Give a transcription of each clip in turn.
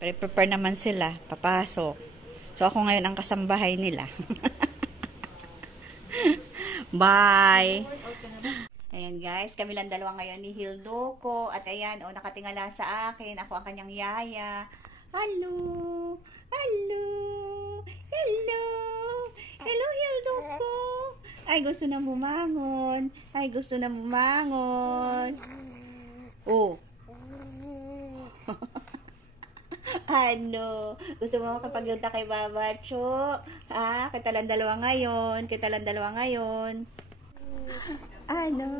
Prepare naman sila, papasok. So, ako ngayon ang kasambahay nila. Bye! Ayan guys, kami lang dalawa ngayon ni Hildoko. At ayan, nakatingala sa akin. Ako ang kanyang yaya. Hello! Hello! Hello! Hello, Hildoko! Ay, gusto na bumangon. Ay, gusto na bumangon. Oh! Ano? Gusto mo makapagpunta kay Baba Cho? Kita lang dalawa ngayon. Kita lang dalawa ngayon. Ano?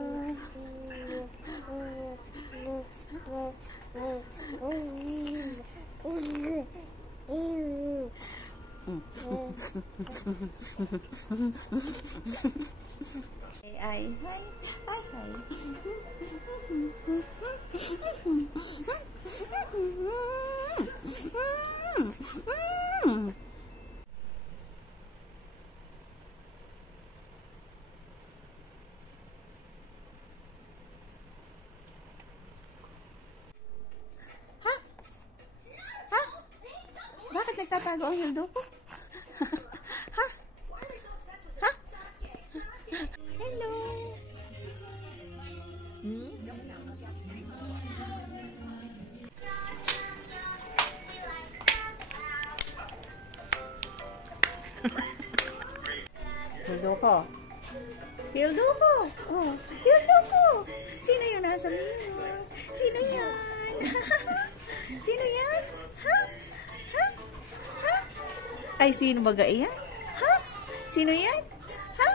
Ay, ay, ay, ay. Bakit nagtatago ang Hildoko? Ha? Ha? Hello! Hildoko! Hildoko! Oh, Hildoko! Sino yung nasa mirror? Sino yan? Sino yan? Ha? Ha? Ha? Ay, sino baga yan? Ha? Sino yan? Ha?